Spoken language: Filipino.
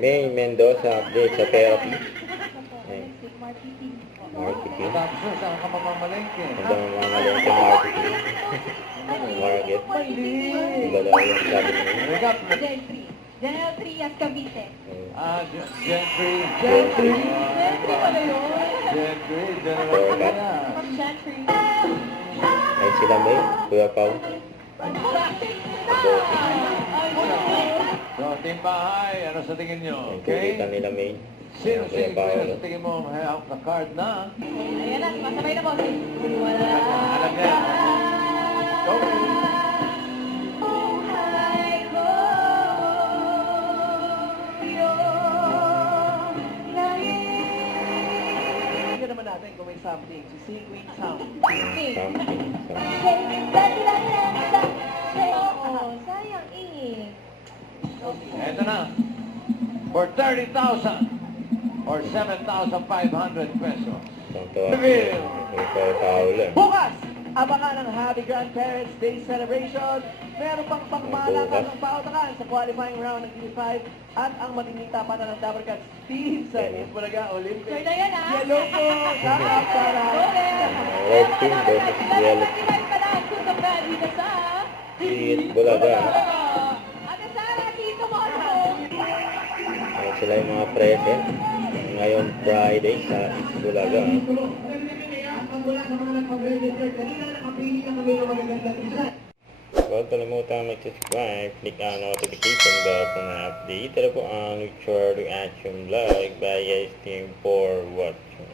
May Mendoza update sa therapy. Marketing. Tapos na, saan ka mamamalengke? Ang dami mamamalengke marketing. Market. Iba daw yung sabi niya. Wake up. General Trias Cavite. Gentry. Gentry pala yun. Gentry, general Or that. na. Gentry. Ay sila may, Kuya Pao. So, Team Bahay, ano sa tingin nyo? Yung Okay? kulitan nila may. Sino Kuya Pao. sa tingin mo hawak na card na? Ayan na, masabay na po. Wala. Alam niya. Okay. Buhay ko, iyong langit. Tingnan naman natin kung may something. Si Sing Queen Sound. Okay. Something. Oo, sayang eh. Eto na. For 30,000 or 7,500 pesos. Tonto ako. Yung Kuya Pao lang. Bukas! Abangan ang Happy Grandparents Day Celebration. Meron pang pangmalakas ng pautakan sa qualifying round ng T5 at ang matinding tapatan ng Dabarcats team sa Itbulaga Olympics. Sure na yan, ah. Yellow po! Shout out para! Red team versus yellow team. Si Bulaga. Ate Sara, dito mo ako. Ay, sila yung mga present. Ngayon Friday sa Bulaga. Huwag kalimutan mag-subscribe, click ang notification bell kung na-update. Ito po ang Richard Reaction Vlog by guys team for watching.